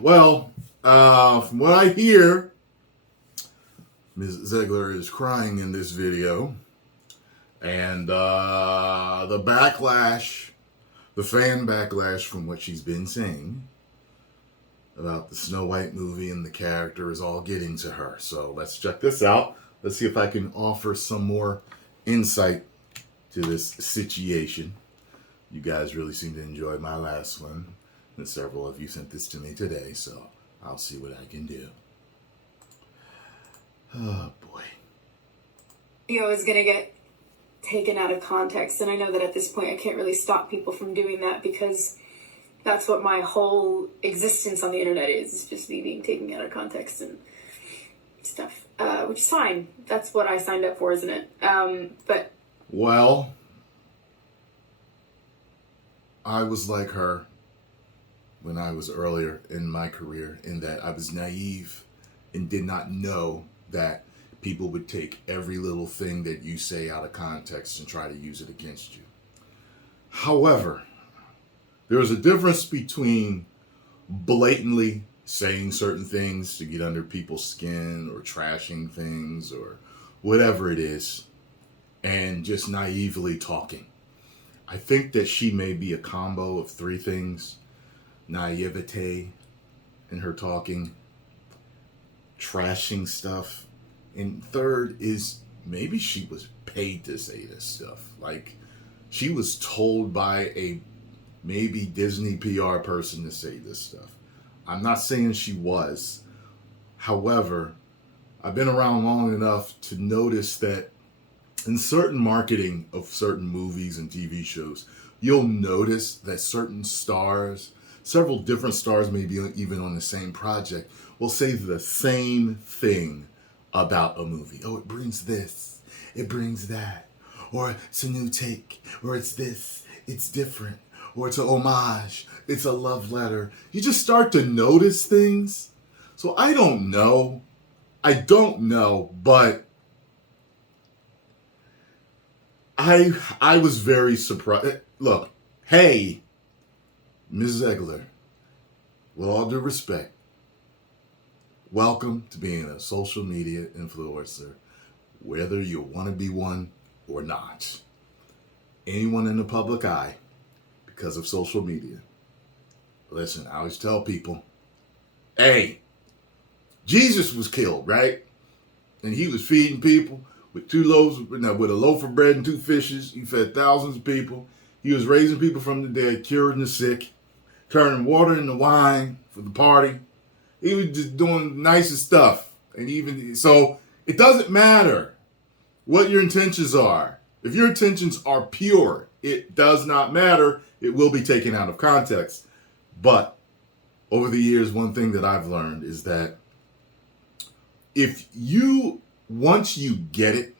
Well, from what I hear, Ms. Zegler is crying in this video. And the backlash, the fan backlash from what she's been saying about the Snow White movie and the character is all getting to her. So let's check this out. Let's see if I can offer some more insight to this situation. You guys really seem to enjoy my last one. And several of you sent this to me today, so I'll see what I can do. Oh, boy. Video is going to get taken out of context, and I know that at this point I can't really stop people from doing that because that's what my whole existence on the internet is just me being taken out of context and stuff, which is fine. That's what I signed up for, isn't it? But well, I was like her when I was earlier in my career, in that I was naive and did not know that people would take every little thing that you say out of context and try to use it against you. However, there is a difference between blatantly saying certain things to get under people's skin or trashing things or whatever it is, and just naively talking. I think that she may be a combo of three things: naivete in her talking, trashing stuff, and third is maybe she was paid to say this stuff. Like, she was told by a maybe Disney PR person to say this stuff. I'm not saying she was. However, I've been around long enough to notice that in certain marketing of certain movies and TV shows, you'll notice that certain stars, several different stars, maybe even on the same project, will say the same thing about a movie. Oh, it brings this, it brings that, or it's a new take, or it's this, it's different, or it's a homage, it's a love letter. You just start to notice things. So I don't know, but I was very surprised. Look, hey, Ms. Zegler, with all due respect, welcome to being a social media influencer, whether you want to be one or not. Anyone in the public eye, because of social media. Listen, I always tell people, hey, Jesus was killed, right? And he was feeding people with with a loaf of bread and two fishes. He fed thousands of people. He was raising people from the dead, curing the sick, turning water into wine for the party. He was just doing the nicest stuff. And even so, it doesn't matter what your intentions are. If your intentions are pure, it does not matter. It will be taken out of context. But over the years, one thing that I've learned is that once you get it,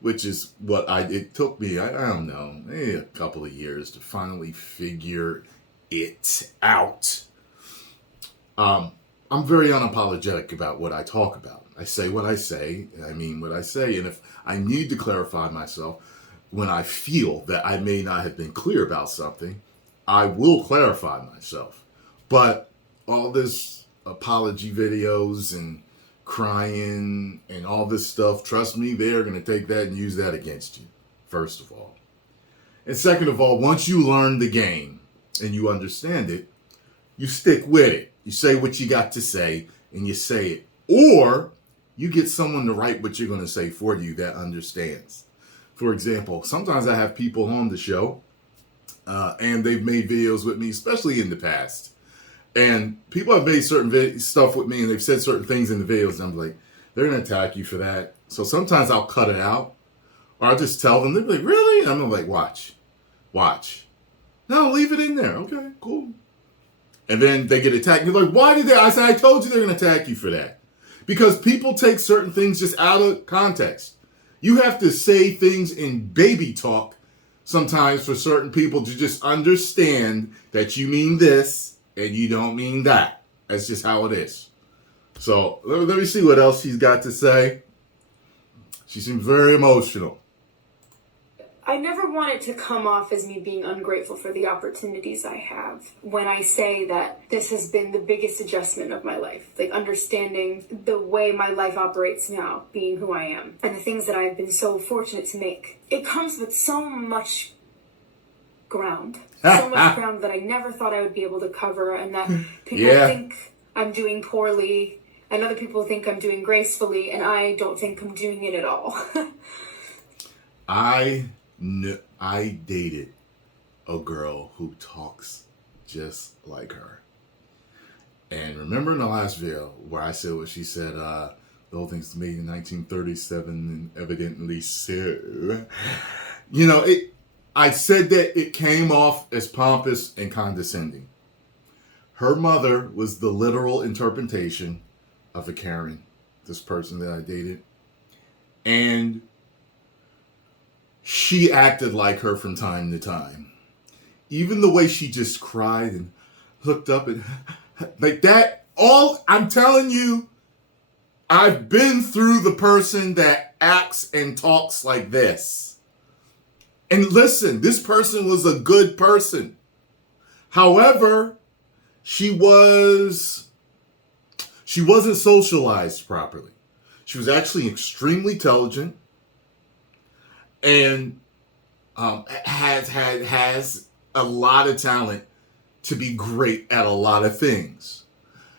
which is what it took me, I don't know, maybe a couple of years to finally figure it out. I'm very unapologetic about what I talk about. I say what I say, and I mean what I say. And if I need to clarify myself when I feel that I may not have been clear about something, I will clarify myself. But all this apology videos and crying and all this stuff, trust me, they're going to take that and use that against you, first of all. And second of all, once you learn the game and you understand it, you stick with it. You say what you got to say, and you say it. Or you get someone to write what you're going to say for you that understands. For example, sometimes I have people on the show, and they've made videos with me, especially in the past. And people have made certain stuff with me, and they've said certain things in the videos, and I'm like, they're going to attack you for that. So sometimes I'll cut it out, or I'll just tell them. They'll be like, really? And I'm like, watch. No, leave it in there. Okay, cool. And then they get attacked. You're like, why did they? I said, I told you they're going to attack you for that. Because people take certain things just out of context. You have to say things in baby talk sometimes for certain people to just understand that you mean this and you don't mean that. That's just how it is. So let me see what else she's got to say. She seems very emotional. I never want it to come off as me being ungrateful for the opportunities I have when I say that this has been the biggest adjustment of my life. Like understanding the way my life operates now, being who I am, and the things that I've been so fortunate to make. It comes with so much ground. So much ground that I never thought I would be able to cover, and that people think I'm doing poorly, and other people think I'm doing gracefully, and I don't think I'm doing it at all. I dated a girl who talks just like her. And remember in the last video where I said what she said, the whole thing's made in 1937 and evidently so. You know, I said that it came off as pompous and condescending. Her mother was the literal interpretation of a Karen, this person that I dated. And she acted like her from time to time. Even the way she just cried and hooked up and like that. I'm telling you, I've been through the person that acts and talks like this. And listen, this person was a good person. However, she wasn't socialized properly. She was actually extremely intelligent and has a lot of talent to be great at a lot of things.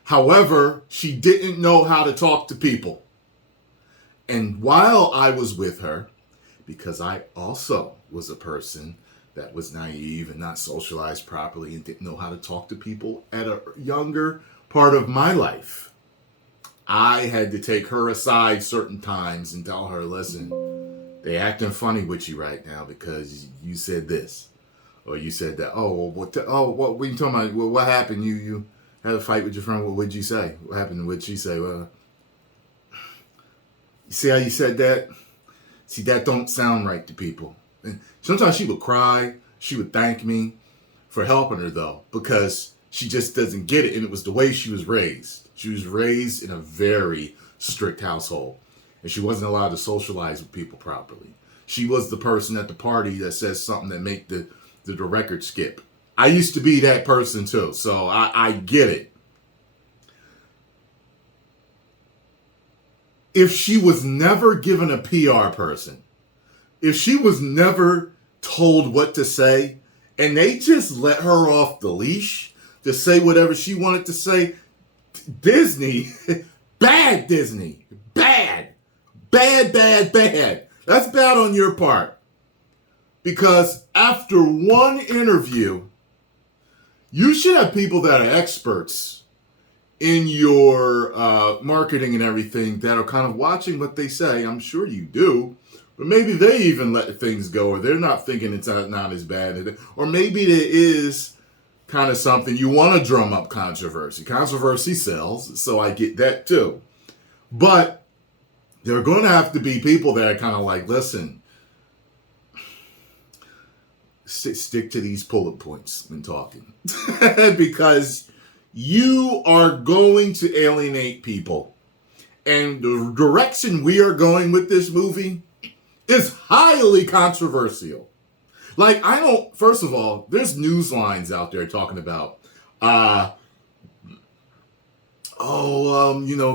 However, she didn't know how to talk to people. And while I was with her, because I also was a person that was naive and not socialized properly and didn't know how to talk to people at a younger part of my life, I had to take her aside certain times and tell her, listen, they acting funny with you right now because you said this or you said that. What were you talking about? What happened? You had a fight with your friend. What would you say? What happened? What'd she say? Well, you see how you said that? See, that don't sound right to people. And sometimes she would cry. She would thank me for helping her, though, because she just doesn't get it. And it was the way she was raised. She was raised in a very strict household. And she wasn't allowed to socialize with people properly. She was the person at the party that says something that make the record skip. I used to be that person, too. So I get it. If she was never given a PR person, if she was never told what to say, and they just let her off the leash to say whatever she wanted to say, Disney, bad Disney, bad. That's bad on your part. Because after one interview, you should have people that are experts in your marketing and everything that are kind of watching what they say. I'm sure you do. But maybe they even let things go, or they're not thinking it's not as bad. Or maybe there is kind of something you want to drum up controversy. Controversy sells, so I get that too. But there are going to have to be people that are kind of like, listen, stick to these bullet points when talking. Because you are going to alienate people. And the direction we are going with this movie is highly controversial. Like, first of all, there's news lines out there talking about,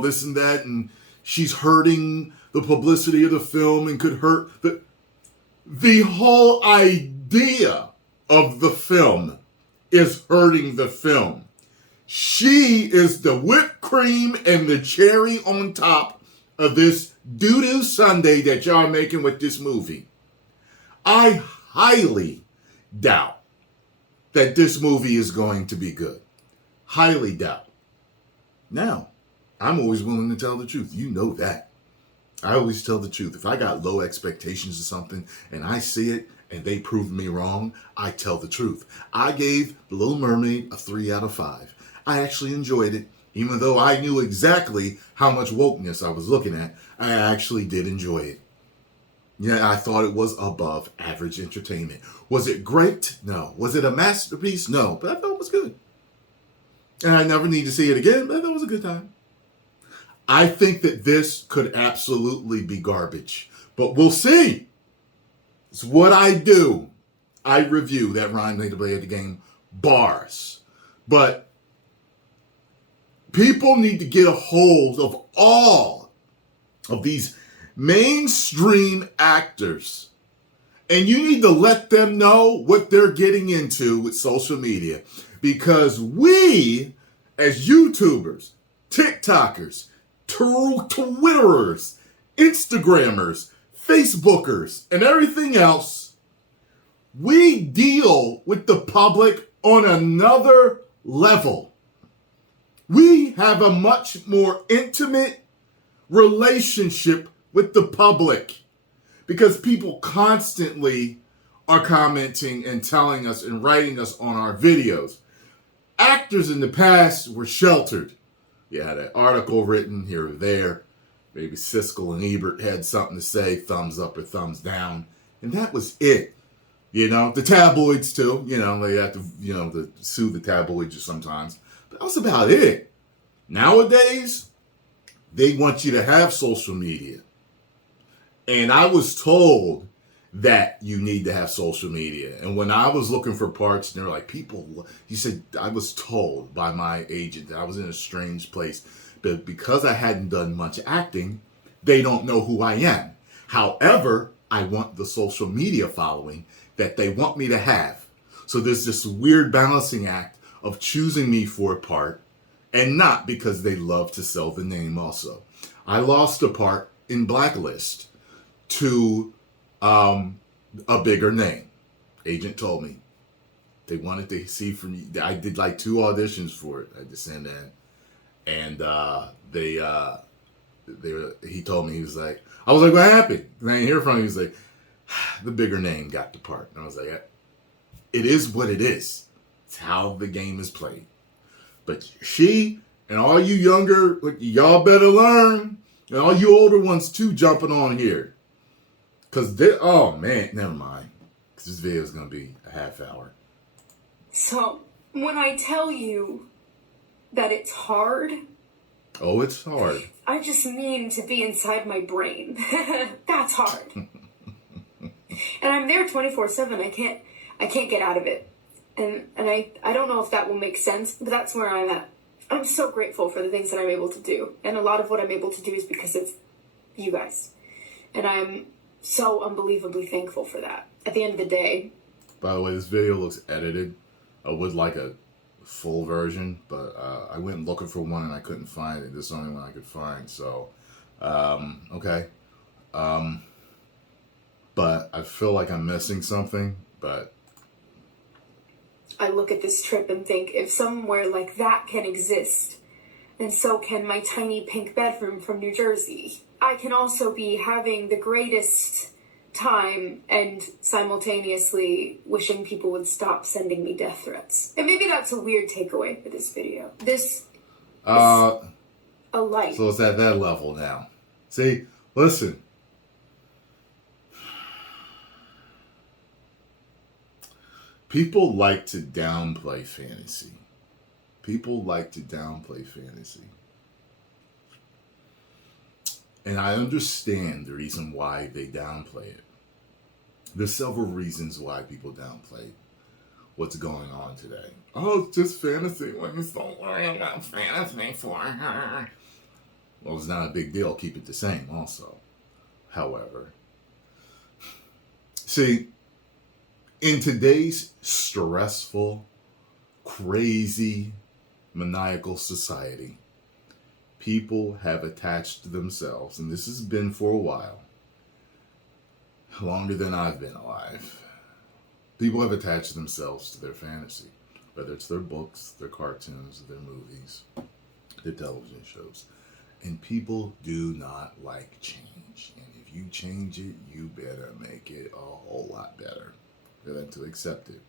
this and that, and she's hurting the publicity of the film and could hurt the whole idea of the film is hurting the film. She is the whipped cream and the cherry on top of this doo-doo sundae that y'all are making with this movie. I highly doubt that this movie is going to be good. Highly doubt. Now, I'm always willing to tell the truth. You know that. I always tell the truth. If I got low expectations of something and I see it and they prove me wrong, I tell the truth. I gave The Little Mermaid a 3 out of 5. I actually enjoyed it. Even though I knew exactly how much wokeness I was looking at, I actually did enjoy it. Yeah, I thought it was above average entertainment. Was it great? No. Was it a masterpiece? No. But I thought it was good. And I never need to see it again, but I thought it was a good time. I think that this could absolutely be garbage. But we'll see. It's what I do. I review that Ryan made to play the game bars. But people need to get a hold of all of these mainstream actors. And you need to let them know what they're getting into with social media. Because we, as YouTubers, TikTokers, Twitterers, Instagrammers, Facebookers, and everything else, we deal with the public on another level. We have a much more intimate relationship with the public because people constantly are commenting and telling us and writing us on our videos. Actors in the past were sheltered. You had an article written here or there. Maybe Siskel and Ebert had something to say, thumbs up or thumbs down. And that was it. You know, the tabloids too. You know, they have to, to sue the tabloids sometimes. But that was about it. Nowadays, they want you to have social media. And I was told that you need to have social media. And when I was looking for parts, and they were like, he said, I was told by my agent that I was in a strange place. But because I hadn't done much acting, they don't know who I am. However, I want the social media following that they want me to have. So there's this weird balancing act of choosing me for a part and not because they love to sell the name also. I lost a part in Blacklist to a bigger name. Agent told me they wanted to see from me. I did like 2 auditions for it. I had to send in, and he told me, he was like, I was like, what happened? And I didn't hear from him. He was like, the bigger name got the part. And I was like, it is what it is. It's how the game is played. But she and all you younger, y'all better learn. And all you older ones too jumping on here. Because oh man, never mind. Because this video is going to be a half hour. So, when I tell you that it's hard... Oh, it's hard. I just mean to be inside my brain. That's hard. And I'm there 24/7. I can't get out of it. And I don't know if that will make sense, but that's where I'm at. I'm so grateful for the things that I'm able to do. And a lot of what I'm able to do is because of you guys. And I'm so unbelievably thankful for that. At the end of the day. By the way, this video looks edited. I would like a full version, but I went looking for one and I couldn't find it. This is the only one I could find. So, okay. But I feel like I'm missing something, but I look at this trip and think, if somewhere like that can exist, then so can my tiny pink bedroom from New Jersey. I can also be having the greatest time and simultaneously wishing people would stop sending me death threats. And maybe that's a weird takeaway for this video. This is a light. So it's at that level now. See, listen. People like to downplay fantasy. People like to downplay fantasy. And I understand the reason why they downplay it. There's several reasons why people downplay what's going on today. Oh, it's just fantasy. Women don't worry about fantasy for her. Well, it's not a big deal. Keep it the same also. However, see, in today's stressful, crazy, maniacal society, people have attached themselves, and this has been for a while, longer than I've been alive. People have attached themselves to their fantasy, whether it's their books, their cartoons, their movies, their television shows. And people do not like change. And if you change it, you better make it a whole lot better for them to accept it.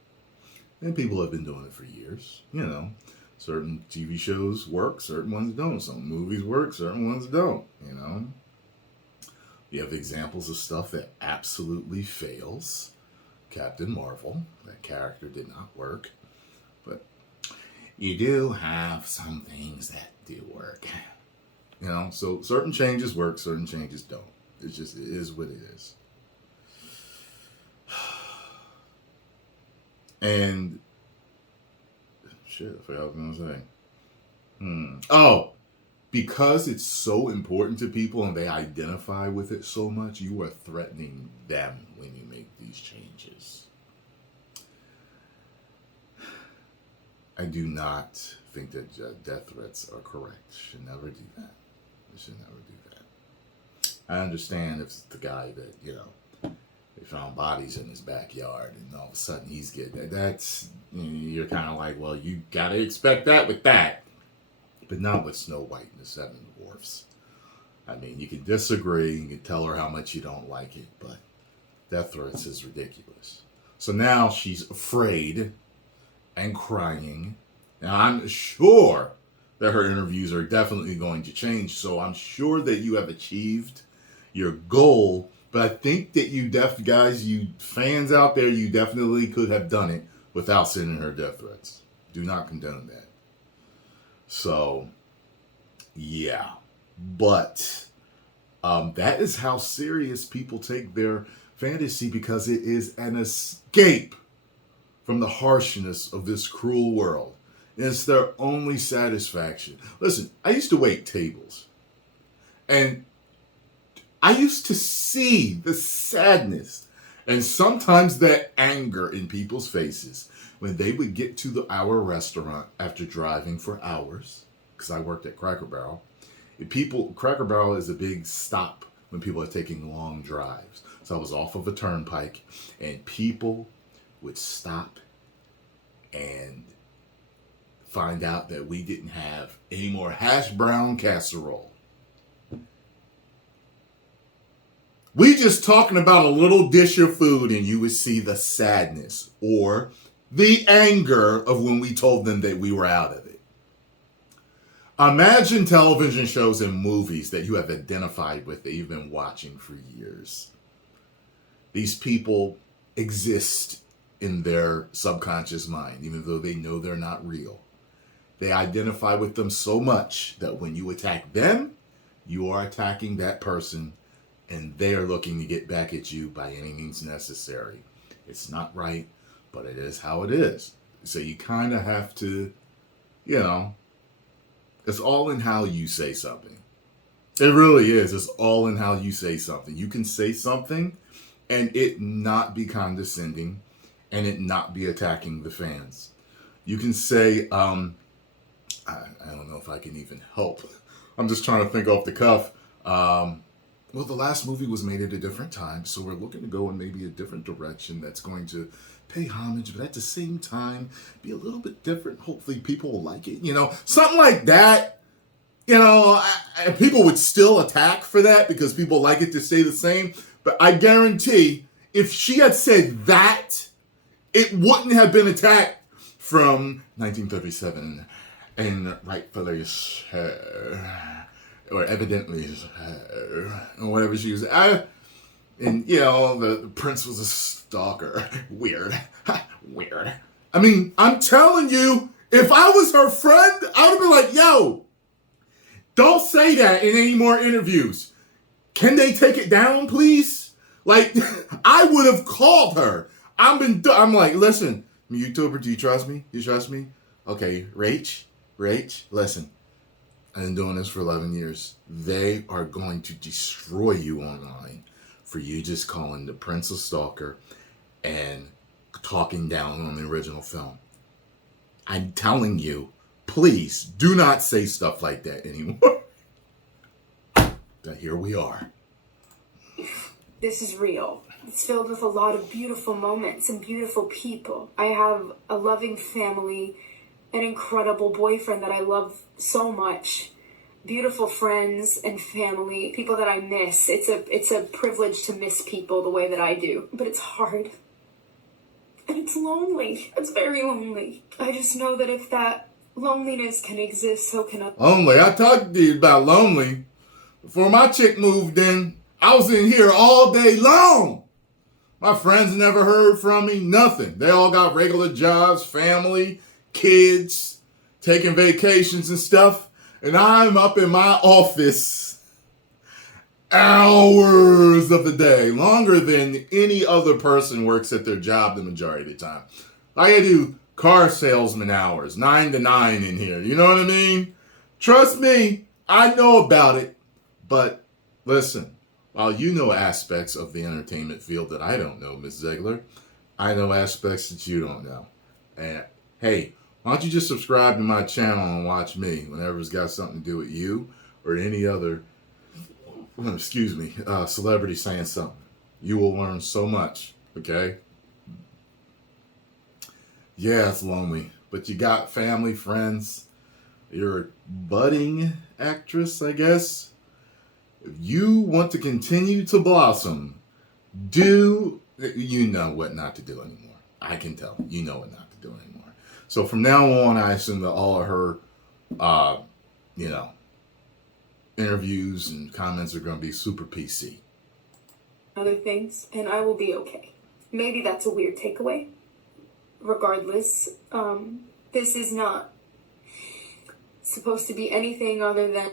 And people have been doing it for years. You know, certain TV shows work, certain ones don't. Some movies work, certain ones don't, you know. You have examples of stuff that absolutely fails. Captain Marvel, that character did not work. But you do have some things that do work. You know, so certain changes work, certain changes don't. It is what it is. And shit, I forgot what I was gonna say. Oh, because it's so important to people and they identify with it so much, you are threatening them when you make these changes. I do not think that death threats are correct. Should never do that. We should never do that. I understand if it's the guy that, they found bodies in his backyard and all of a sudden he's getting that's, you're kind of like, well, you got to expect that with that. But not with Snow White and the Seven Dwarfs. I mean, you can disagree, you can tell her how much you don't like it, but death threats is ridiculous. So now she's afraid and crying. Now, I'm sure that her interviews are definitely going to change, so I'm sure that you have achieved your goal, but I think that you you fans out there, you definitely could have done it without sending her death threats. Do not condone that. So, yeah. But that is how serious people take their fantasy, because it is an escape from the harshness of this cruel world. And it's their only satisfaction. Listen, I used to wait tables. And I used to see the sadness and sometimes that anger in people's faces when they would get to our restaurant after driving for hours, because I worked at Cracker Barrel. Cracker Barrel is a big stop when people are taking long drives. So I was off of a turnpike, and people would stop and find out that we didn't have any more hash brown casserole. We just talking about a little dish of food, and you would see the sadness or the anger of when we told them that we were out of it. Imagine television shows and movies that you have identified with, that you've been watching for years. These people exist in their subconscious mind, even though they know they're not real. They identify with them so much that when you attack them, you are attacking that person, and they are looking to get back at you by any means necessary. It's not right, but it is how it is. So you kind of have to, it's all in how you say something. It really is. It's all in how you say something. You can say something and it not be condescending and it not be attacking the fans. You can say, I don't know if I can even help. I'm just trying to think off the cuff. Well, the last movie was made at a different time, so we're looking to go in maybe a different direction that's going to pay homage, but at the same time, be a little bit different. Hopefully people will like it, something like that. People would still attack for that because people like it to stay the same. But I guarantee if she had said that, it wouldn't have been attacked from 1937 and rightfully or evidently or whatever she was. The prince was a stalker. Weird. Weird. I mean, I'm telling you, if I was her friend, I would be like, yo, don't say that in any more interviews. Can they take it down, please? Like, I would have called her. I'm like, listen, YouTuber, do you trust me? You trust me? Okay, Rach, listen. I've been doing this for 11 years. They are going to destroy you online for you just calling the prince a stalker and talking down on the original film. I'm telling you, please do not say stuff like that anymore. But here we are. This is real. It's filled with a lot of beautiful moments and beautiful people. I have a loving family, an incredible boyfriend that I love so much, beautiful friends and family, people that I miss. It's a privilege to miss people the way that I do, but it's hard. And it's lonely. It's very lonely. I just know that if that loneliness can exist, so can I. Lonely? I talked to you about lonely. Before my chick moved in, I was in here all day long. My friends never heard from me, nothing. They all got regular jobs, family, kids, taking vacations and stuff. And I'm up in my office hours of the day, longer than any other person works at their job the majority of the time. Like I do car salesman hours, 9 to 9 in here. You know what I mean? Trust me, I know about it. But listen, while you know aspects of the entertainment field that I don't know, Miss Zegler, I know aspects that you don't know. And hey, why don't you just subscribe to my channel and watch me whenever it's got something to do with you or any other, celebrity saying something. You will learn so much, okay? Yeah, it's lonely, but you got family, friends. You're a budding actress, I guess. If you want to continue to blossom, you know what not to do anymore. I can tell. You know what not to do anymore. So from now on, I assume that all of her, you know, interviews and comments are going to be super PC. Other things, and I will be okay. Maybe that's a weird takeaway. Regardless, this is not supposed to be anything other than...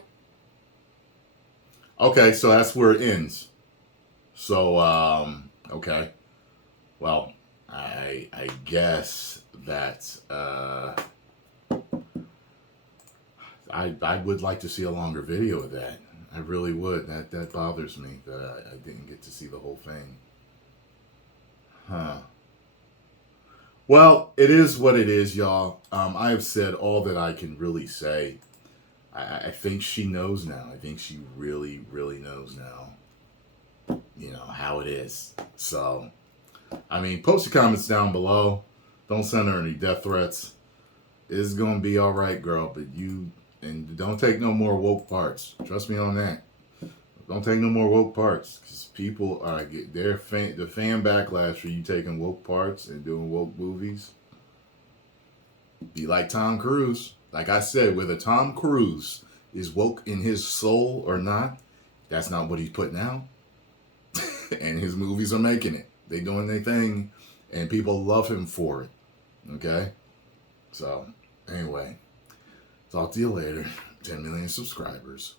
Okay, so that's where it ends. So, okay. Well, I guess that I would like to see a longer video of that. I really would. That bothers me that I didn't get to see the whole thing. Huh. Well, it is what it is, y'all. I have said all that I can really say. I think she knows now. I think she really, really knows now, you know, how it is. So, I mean, post your comments down below. Don't send her any death threats. It's going to be all right, girl. But and don't take no more woke parts. Trust me on that. Don't take no more woke parts. Because people are the fan backlash for you taking woke parts and doing woke movies. Be like Tom Cruise. Like I said, whether Tom Cruise is woke in his soul or not, that's not what he's putting out. And his movies are making it. They doing their thing. And people love him for it. Okay? So, anyway. Talk to you later. 10 million subscribers.